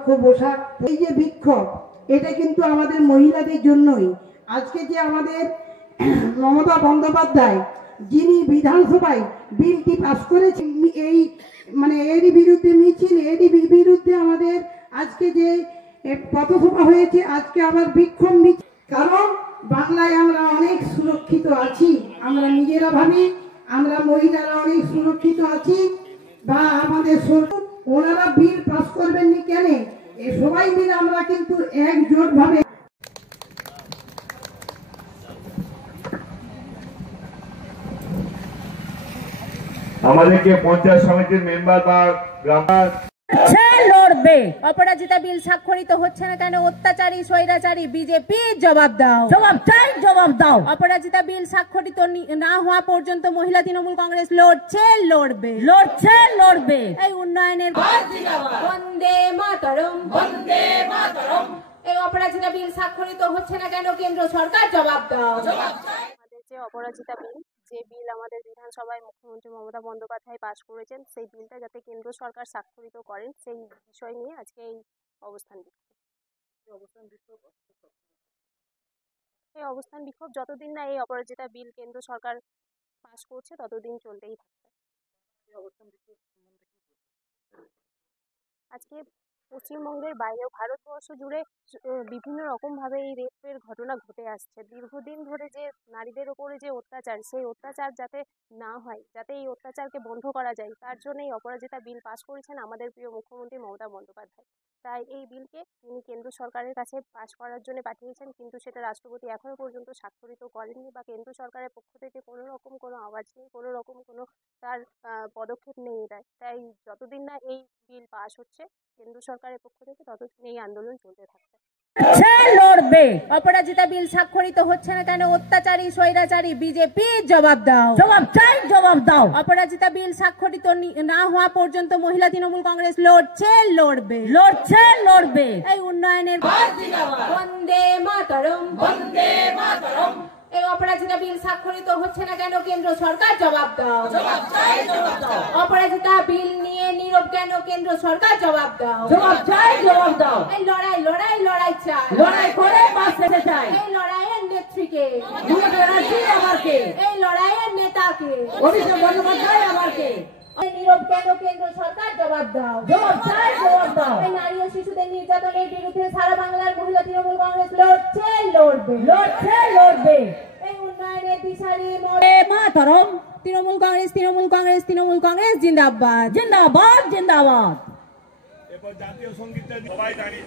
লক্ষ পোশাক। এই যে বিক্ষোভ, এটা কিন্তু আমাদের মহিলাদের জন্যই। আজকে যে আমাদের মমতা বন্দ্যোপাধ্যায় যিনি বিধানসভায় বিলটি পাস করেছেন, এই এরই বিরুদ্ধে মিছিল, এরই বিরুদ্ধে আমাদের আজকে যে পথসভা হয়েছে, আজকে আবার বিক্ষোভ মিছিল। কারণ বাংলায় আমরা অনেক সুরক্ষিত আছি, আমরা নিজেরা ভাবি আমরা মহিলারা অনেক সুরক্ষিত আছি, বা আমাদের ওনারা বিল পাস করবেননি কেন? সবাই মিলে আমরা কিন্তু একজোট ভাবে আমাদেরকে পঞ্চায়েত সমিতির মেম্বার বা গ্রাম লড়বে। অপরাজিতা বিল স্বাক্ষরিত হচ্ছে না কেন? অত্যাচারী স্বৈরাচারী বিজেপি জবাব দাও, জবাব চাই, জবাব দাও। অপরাজিতা বিল স্বাক্ষরিত না হওয়া পর্যন্ত মহিলা তৃণমূল কংগ্রেস লড়ছে, লড়বে, লড়ছে, লড়বে। এই উন্নয়নের বন্দে মাতরম, বন্দে মাতরম। এই অপরাজিতা বিল স্বাক্ষরিত হচ্ছে না কেন? কেন্দ্র সরকার জবাব দাও, জবাব চাই। আমাদের যে অপরাজিতা বিল, যে বিল আমাদের বিধানসভায় মুখ্যমন্ত্রী মমতা বন্দ্যোপাধ্যায় পাশ করেছেন, সেই বিলটা যাতে কেন্দ্র সরকার স্বাক্ষরিত করেন, সেই বিষয় নিয়ে আজকে এই অবস্থান বিক্ষোভ। এই অবস্থান বিক্ষোভ যতদিন না এই অপরাজিতা বিল কেন্দ্র সরকার পাশ করছে ততদিন চলতেই থাকবে। আজকে পশ্চিমবঙ্গের বাইরেও ভারতবর্ষ জুড়ে বিভিন্ন রকমভাবে এই রেপের ঘটনা ঘটে আসছে। দীর্ঘদিন ধরে যে নারীদের ওপরে যে অত্যাচার, সেই অত্যাচার যাতে না হয়, যাতে এই অত্যাচারকে বন্ধ করা যায়, তার জন্য এই অপরাজিতা বিল পাশ করেছেন আমাদের প্রিয় মুখ্যমন্ত্রী মমতা বন্দ্যোপাধ্যায়। তাই এই বিলকে তিনি কেন্দ্র সরকারের কাছে পাশ করার জন্য পাঠিয়েছেন, কিন্তু সেটা রাষ্ট্রপতি এখনও পর্যন্ত স্বাক্ষরিত করেননি, বা কেন্দ্র সরকারের পক্ষ থেকে কোনো রকম কোনো আওয়াজ নেই, কোনো রকম কোনো তার পদক্ষেপ নেই এটাই। তাই যতদিন না এই বিল পাশ হচ্ছে কেন্দ্র সরকারের পক্ষ থেকে, ততদিন এই আন্দোলন চলতে থাকবে, লড়বে। অপরাজিতা বিল স্বাক্ষরিত হচ্ছে না কেন? অত্যাচারী স্বৈরাচারী বিজেপি জবাব দাও, জবাব চাই, জবাব দাও। অপরাজিতা বিল স্বাক্ষরিত না হওয়া পর্যন্ত মহিলা তৃণমূল কংগ্রেস লড়ছে, লড়বে, লড়ছে, লড়বে। এই উন্নয়নের বন্দে মাতরম, বন্দে মাতরম। এই অপরাজিতা বিল স্বাক্ষরিত হচ্ছে না কেন? কেন্দ্র সরকার জবাব দাও, জবাব চাই, জবাব দাও। অপরাজিতা বিল নিয়ে নীরব কেন? কেন্দ্র সরকার জবাব দাও, জবাব চাই, জবাব দাও। এই লড়াই, লড়াই, লড়াই চাই, লড়াই করে বাঁচতে চাই। এই লড়াইয়ের নেত্রীকে, আমারকে। এই লড়াইয়ের নেতাকে, অভিষেক বন্দ্যোপাধ্যায় আমারকে। নীরব কেন? কেন্দ্র সরকার জবাব দাও, জবাব চাই, জবাব দাও। এই নারী ও শিশুদের নির্যাতনের বিরুদ্ধে সারা বাংলার মহিলা তৃণমূল কংগ্রেস লড়ছে, লড়বে, লড়ছে, লড়বে। এই উন্নয়নের দিশারি মাতরম। তৃণমূল কংগ্রেস, তৃণমূল কংগ্রেস, তৃণমূল কংগ্রেস জিন্দাবাদ, জিন্দাবাদ, জিন্দাবাদ। এরপর জাতীয় সঙ্গীতটা সবাই দাঁড়িয়ে